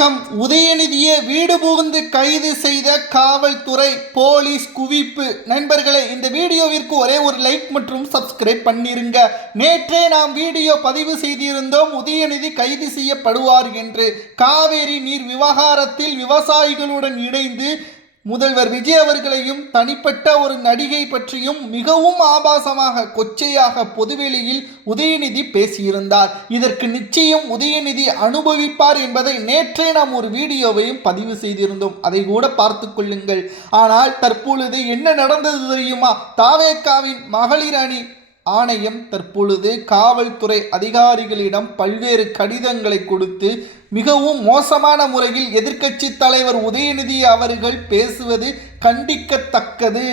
வணக்கம். உதயநிதியை வீடு புகுந்து கைது செய்த காவல்துறை, போலீஸ் குவிப்பு. நண்பர்களே, இந்த வீடியோவிற்கு ஒரே ஒரு லைக் மற்றும் சப்ஸ்கிரைப் பண்ணிருங்க. நேற்றே நாம் வீடியோ பதிவு செய்திருந்தோம், உதயநிதி கைது செய்யப்படுவார் என்று. காவேரி நீர் விவகாரத்தில் விவசாயிகளுடன் இணைந்து முதல்வர் விஜய் அவர்களையும் தனிப்பட்ட ஒரு நடிகை பற்றியும் மிகவும் ஆபாசமாக, கொச்சையாக பொதுவெளியில் உதயநிதி பேசியிருந்தார். இதற்கு நிச்சயம் உதயநிதி அனுபவிப்பார் என்பதை நேற்றே நாம் ஒரு வீடியோவையும் பதிவு செய்திருந்தோம். அதை கூட பார்த்து கொள்ளுங்கள். ஆனால் தற்பொழுது என்ன நடந்தது தெரியுமா? தாவேகாவின் மகளிர் அணி ஆணையம் தற்பொழுது காவல்துறை அதிகாரிகளிடம் பல்வேறு கடிதங்களை கொடுத்து மிகவும் மோசமான முறையில் எதிர்க்கட்சி தலைவர் உதயநிதி அவர்கள் பேசுவது கண்டிக்கத்தக்கது.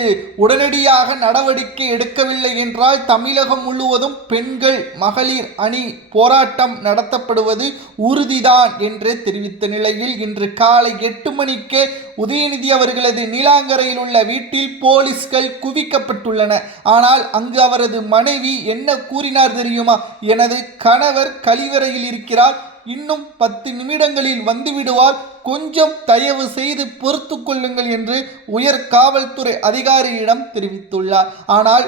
உடனடியாக நடவடிக்கை எடுக்கவில்லை என்றால் தமிழகம் முழுவதும் பெண்கள் மகளிர் அணி போராட்டம் நடத்தப்படுவது உறுதிதான் என்று தெரிவித்த நிலையில் இன்று காலை 8 மணிக்கே உதயநிதி அவர்களது நீலாங்கரையில் உள்ள வீட்டில் போலீஸ்கள் குவிக்கப்பட்டுள்ளன. ஆனால் அங்கு அவரது மனைவி என்ன கூறினார் தெரியுமா? எனது கணவர் கழிவறையில் இருக்கிறார், இன்னும் 10 நிமிடங்களில் வந்துவிடுவார், கொஞ்சம் தயவு செய்து பொறுத்து கொள்ளுங்கள் என்று உயர் காவல்துறை அதிகாரியிடம் தெரிவித்துள்ளார். ஆனால்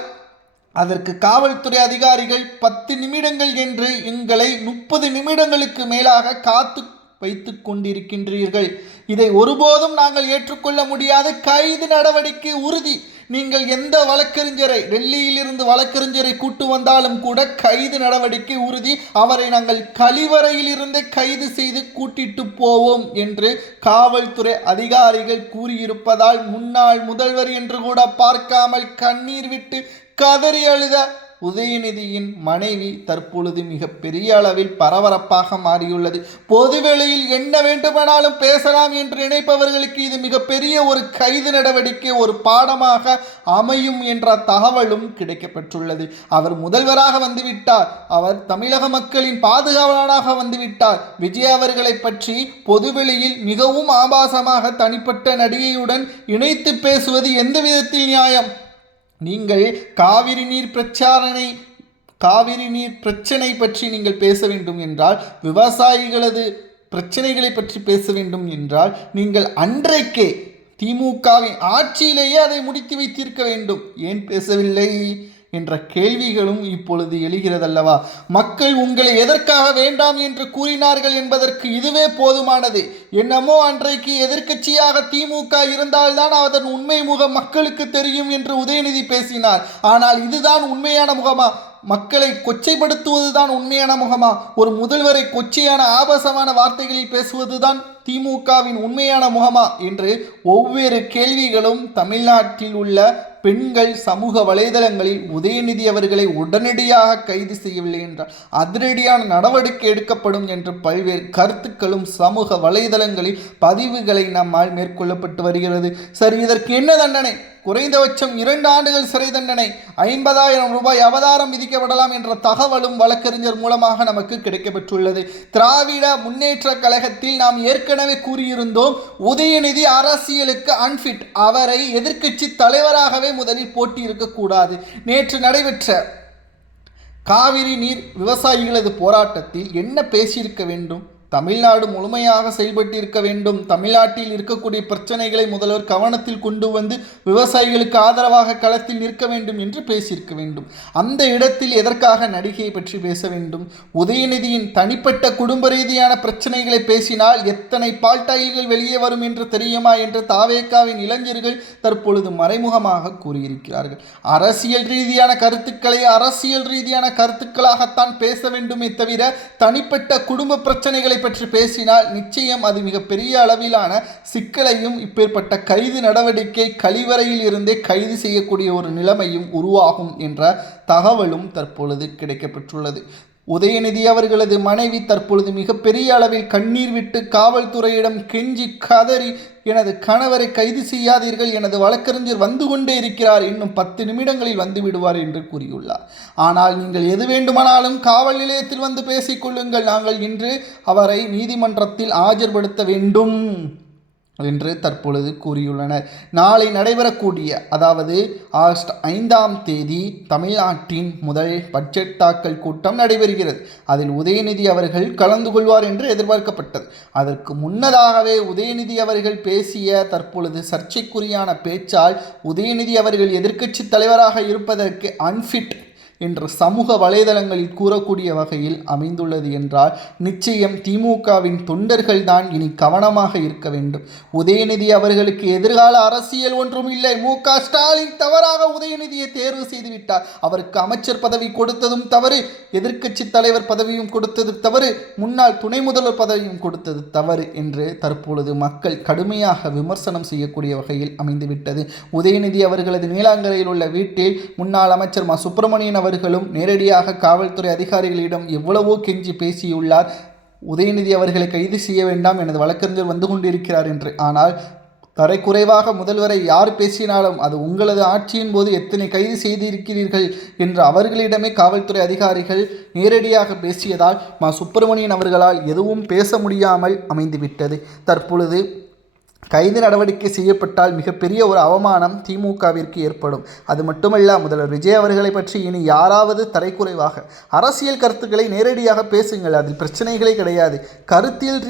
அதற்கு காவல்துறை அதிகாரிகள் 10 நிமிடங்கள் என்று எங்களை 30 நிமிடங்களுக்கு மேலாக காத்து வைத்து கொண்டிருக்கின்றீர்கள். இதை ஒருபோதும் நாங்கள் ஏற்றுக்கொள்ள முடியாது. கைது நடவடிக்கை உறுதி. நீங்கள் எந்த வழக்கறிஞரை, டெல்லியிலிருந்து வழக்கறிஞரை கூட்டு வந்தாலும் கூட கைது நடவடிக்கை உறுதி. அவரை நாங்கள் கழிவறையில் இருந்தே கைது செய்து கூட்டிட்டு போவோம் என்று காவல்துறை அதிகாரிகள் கூறியிருப்பதால் முன்னாள் முதல்வர் என்று கூட பார்க்காமல் கண்ணீர் விட்டு கதறி அழுத உதயநிதியின் மனைவி தற்பொழுது மிகப்பெரிய அளவில் பரபரப்பாக மாறியுள்ளது. பொதுவெளியில் என்ன வேண்டுமானாலும் பேசலாம் என்று நினைப்பவர்களுக்கு இது மிகப்பெரிய ஒரு கைது நடவடிக்கை, ஒரு பாடமாக அமையும் என்ற தகவலும் கிடைக்கப்பெற்றுள்ளது. அவர் முதல்வராக வந்துவிட்டார், அவர் தமிழக மக்களின் பாதுகாவலராக வந்துவிட்டார். விஜய் அவர்களை பற்றி பொதுவெளியில் மிகவும் ஆபாசமாக தனிப்பட்ட நடிகையுடன் இணைத்து பேசுவது எந்த விதத்தில் நியாயம்? நீங்கள் காவிரி நீர் பிரச்சனை பற்றி நீங்கள் பேச வேண்டும் என்றால், விவசாயிகளது பிரச்சனைகளை பற்றி பேச வேண்டும் என்றால், நீங்கள் அன்றைக்கே திமுகவின் ஆட்சியிலேயே அதை முடித்து வைத்திருக்க வேண்டும். ஏன் பேசவில்லை என்ற கேள்விகளும் இப்பொழுது எழுகிறதல்லவா? மக்கள் உங்களை எதற்காக வேண்டாம் என்று கூறினார்கள் என்பதற்கு இதுவே போதுமானது. என்னமோ அன்றைக்கு எதிர்க்கட்சியாக திமுக இருந்தால்தான் அதன் உண்மை முகம் மக்களுக்கு தெரியும் என்று உதயநிதி பேசினார். ஆனால் இதுதான் உண்மையான முகமா? மக்களை கொச்சைப்படுத்துவதுதான் உண்மையான முகமா? ஒரு முதல்வரை கொச்சையான ஆபாசமான வார்த்தைகளில் பேசுவதுதான் திமுகவின் உண்மையான முகமா என்று ஒவ்வொரு கேள்விகளும் தமிழ்நாட்டில் உள்ள பெண்கள் சமூக வலைதளங்களில் உதயநிதி அவர்களை உடனடியாக கைது செய்யவில்லை என்றால் அதிரடியான நடவடிக்கை எடுக்கப்படும் என்று பல்வேறு கருத்துக்களும் சமூக வலைதளங்களில் பதிவுகளை நம்மால் மேற்கொள்ளப்பட்டு வருகிறது. சரி, இதற்கு என்ன தண்டனை? குறைந்தபட்சம் 2 ஆண்டுகள் சிறை தண்டனை, 50,000 ரூபாய் அபராதம் விதிக்கப்படலாம் என்ற தகவலும் வழக்கறிஞர் மூலமாக நமக்கு கிடைக்கப்பெற்றுள்ளது. திராவிட முன்னேற்ற கழகத்தில் நாம் ஏற்கனவே கூறியிருந்தோம், உதயநிதி அரசியலுக்கு அன்ஃபிட். அவரை எதிர்க்கட்சி தலைவராகவே முதலில் போட்டி இருக்கக்கூடாது. நேற்று நடைபெற்ற காவிரி நீர் விவசாயிகளது போராட்டத்தில் என்ன பேசியிருக்க வேண்டும்? தமிழ்நாடு முழுமையாக செயல்பட்டிருக்க வேண்டும். தமிழ்நாட்டில் இருக்கக்கூடிய பிரச்சனைகளை முதல்வர் கவனத்தில் கொண்டு வந்து விவசாயிகளுக்கு ஆதரவாக களத்தில் நிற்க வேண்டும் என்று பேசியிருக்க வேண்டும். அந்த இடத்தில் எதற்காக நடிகையை பற்றி பேச வேண்டும்? உதயநிதியின் தனிப்பட்ட குடும்ப ரீதியான பிரச்சனைகளை பேசினால் எத்தனை பால்டாயில்கள் வெளியே வரும் என்று தெரியுமா என்று தாவேகாவின் இளைஞர்கள் தற்பொழுது மறைமுகமாக கூறியிருக்கிறார்கள். அரசியல் ரீதியான கருத்துக்களை அரசியல் ரீதியான கருத்துக்களாகத்தான் பேச வேண்டுமே தவிர தனிப்பட்ட குடும்ப பிரச்சனைகளை பற்றி பேசினால் நிச்சயம் அது மிக பெரிய அளவிலான சிக்கலையும், இப்பேற்பட்ட கைது நடவடிக்கை கழிவறையில் இருந்தே கைது செய்யக்கூடிய ஒரு நிலைமையும் உருவாகும் என்ற தகவலும் தற்பொழுது கிடைக்கப்பெற்றுள்ளது. உதயநிதி அவர்களது மனைவி தற்பொழுது மிகப்பெரிய அளவில் கண்ணீர் விட்டு காவல்துறையிடம் கெஞ்சி கதறி, எனது கணவரை கைது செய்யாதீர்கள், எனது வழக்கறிஞர் வந்து கொண்டே இருக்கிறார், இன்னும் 10 நிமிடங்களில் வந்து விடுவார் என்று கூறியுள்ளார். ஆனால் நீங்கள் எது வேண்டுமானாலும் காவல் நிலையத்தில் வந்து பேசிக்கொள்ளுங்கள், நாங்கள் இன்று அவரை நீதிமன்றத்தில் ஆஜர்படுத்த வேண்டும் என்று தற்பொழுது கூறியுள்ளனர். நாளை நடைபெறக்கூடிய அதாவது ஆகஸ்ட் 5ஆம் தேதி தமிழ்நாட்டின் முதல் பட்ஜெட் தாக்கல் கூட்டம் நடைபெறுகிறது. அதில் உதயநிதி அவர்கள் கலந்து கொள்வார் என்று எதிர்பார்க்கப்பட்டது. அதற்கு முன்னதாகவே உதயநிதி அவர்கள் பேசிய தற்பொழுது சர்ச்சைக்குரியான பேச்சால் உதயநிதி அவர்கள் எதிர்க்கட்சி தலைவராக இருப்பதற்கு அன்ஃபிட் என்று சமூக வலைதளங்களில் கூறக்கூடிய வகையில் அமைந்துள்ளது என்றால் நிச்சயம் திமுகவின் தொண்டர்கள் தான் இனி கவனமாக இருக்க வேண்டும். உதயநிதி அவர்களுக்கு எதிர்கால அரசியல் ஒன்றும் இல்லை. மு.க. ஸ்டாலின் தவறாக உதயநிதியை தேர்வு செய்துவிட்டார். அவருக்கு அமைச்சர் பதவி கொடுத்ததும் தவறு, எதிர்க்கட்சி தலைவர் பதவியும் கொடுத்தது தவறு, முன்னாள் துணை முதல்வர் பதவியும் கொடுத்தது தவறு என்று தற்பொழுது மக்கள் கடுமையாக விமர்சனம் செய்யக்கூடிய வகையில் அமைந்துவிட்டது. உதயநிதி அவர்களது நீலாங்கரையில் உள்ள வீட்டில் முன்னாள் அமைச்சர் மா. சுப்பிரமணியன் அவர்களும் நேரடியாக காவல்துறை அதிகாரிகளிடம் எவ்வளவோ கெஞ்சி பேசியுள்ளார். உதயநிதி அவர்களை கைது செய்ய வேண்டாம், எனது வழக்கறிஞர் வந்து கொண்டிருக்கிறார் என்று. ஆனால் தரைக்குறைவாக முதல்வரை யார் பேசினாலும் அது உங்களது ஆட்சியின் போது எத்தனை கைது செய்திருக்கிறீர்கள் என்று அவர்களிடமே காவல்துறை அதிகாரிகள் நேரடியாக பேசியதால் மா. சுப்பிரமணியன் அவர்களால் எதுவும் பேச முடியாமல் அமைந்துவிட்டது. தற்பொழுது கைது நடவடிக்கை செய்யப்பட்டால் மிகப்பெரிய ஒரு அவமானம் திமுகவிற்கு ஏற்படும். அது மட்டுமல்ல, முதல்வர் விஜய் அவர்களை பற்றி இனி யாராவது தரைக்குறைவாக அரசியல் கருத்துக்களை நேரடியாக பேசுங்கள், அதில் பிரச்சனைகளே கிடையாது. கருத்தியல்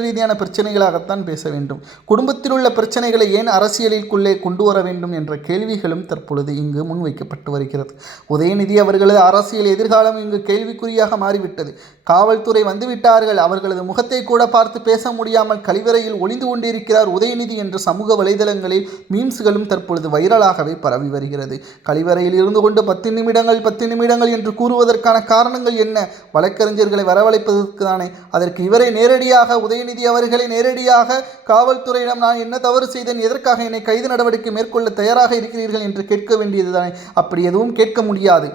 ரீதியான பிரச்சனைகளாகத்தான் பேச வேண்டும். குடும்பத்தில் உள்ள பிரச்சனைகளை ஏன் அரசியலுக்குள்ளே கொண்டு வர வேண்டும் என்ற கேள்விகளும் தற்பொழுது இங்கு முன்வைக்கப்பட்டு வருகிறது. உதயநிதி அவர்களது அரசியல் எதிர்காலம் இங்கு கேள்விக்குறியாக மாறிவிட்டது. காவல்துறை வந்துவிட்டார்கள், அவர்களது முகத்தை கூட பார்த்து பேச முடியாமல் கழிவறையில் ஒளிந்து கொண்டிருக்கிறார் உதயநிதி என்று சமூக வலைதளங்களில் மீம்ஸ்களும் தற்பொழுது வைரலாகவே பரவி வருகிறது. கழிவறையில் இருந்து கொண்டு 10 நிமிடங்கள் என்று கூறுவதற்கான காரணங்கள் என்ன? வழக்கறிஞர்களை வரவழைப்பதற்கு தானே. அதற்கு இவரை நேரடியாக உதயநிதி அவர்களை நேரடியாக காவல்துறையிடம் நான் என்ன தவறு செய்தேன், எதற்காக என்னை கைது நடவடிக்கை மேற்கொள்ள தயாராக இருக்கிறீர்கள் என்று கேட்க வேண்டியது தானே. அப்படி எதுவும் கேட்க முடியாது.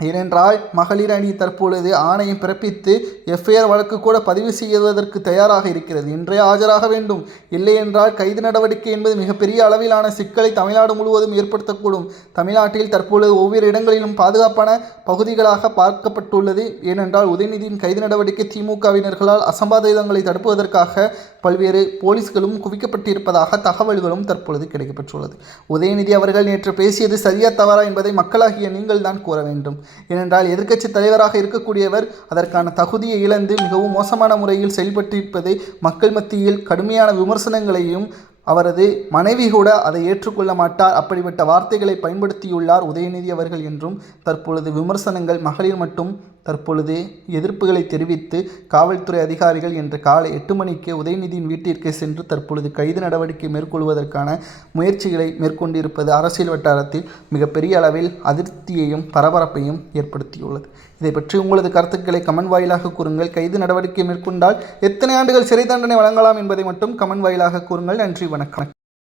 ஏனென்றால் மகளிர் அணி தற்பொழுது ஆணையம் பிறப்பித்து எஃப்ஐஆர் வழக்கு கூட பதிவு செய்வதற்கு தயாராக இருக்கிறது. இன்றே ஆஜராக வேண்டும். இல்லை என்றால் கைது நடவடிக்கை என்பது மிகப்பெரிய அளவிலான சிக்கலை தமிழ்நாடு முழுவதும் ஏற்படுத்தக்கூடும். தமிழ்நாட்டில் தற்பொழுது ஒவ்வொரு இடங்களிலும் பாதுகாப்பான பகுதிகளாக பார்க்கப்பட்டுள்ளது. ஏனென்றால் உதயநிதியின் கைது நடவடிக்கை திமுகவினர்களால் அசம்பாவிதங்களை தடுப்பதற்காக பல்வேறு போலீஸ்களும் குவிக்கப்பட்டிருப்பதாக தகவல்களும் தற்பொழுது கிடைக்கப்பெற்றுள்ளது. உதயநிதி அவர்கள் நேற்று பேசியது சரியா தவறா என்பதை மக்களாகிய நீங்கள் தான் கூற வேண்டும். ஏனென்றால் எதிர்க்கட்சி தலைவராக இருக்கக்கூடியவர் அதற்கான தகுதியை இழந்து மிகவும் மோசமான முறையில் செயல்பட்டிருப்பது மக்கள் மத்தியில் கடுமையான விமர்சனங்களையும் அவரது மனைவி கூட அதை ஏற்றுக்கொள்ள மாட்டார், அப்படிப்பட்ட வார்த்தைகளை பயன்படுத்தியுள்ளார் உதயநிதி அவர்கள் என்றும் தற்பொழுது விமர்சனங்கள். மகளிர் மட்டும் தற்பொழுது எதிர்ப்புகளை தெரிவித்து காவல்துறை அதிகாரிகள் இன்று காலை 8 மணிக்கு உதயநிதியின் வீட்டிற்கு சென்று தற்பொழுது கைது நடவடிக்கை மேற்கொள்வதற்கான முயற்சிகளை மேற்கொண்டிருப்பது அரசியல் வட்டாரத்தில் மிகப்பெரிய அளவில் அதிருப்தியையும் பரபரப்பையும் ஏற்படுத்தியுள்ளது. இதை பற்றி உங்களது கருத்துக்களை கமெண்ட் வாயிலாக கூறுங்கள். கைது நடவடிக்கை மேற்கொண்டால் எத்தனை ஆண்டுகள் சிறை தண்டனை வழங்கலாம் என்பதை மட்டும் கமெண்ட் வாயிலாக கூறுங்கள். நன்றி, வணக்கம்.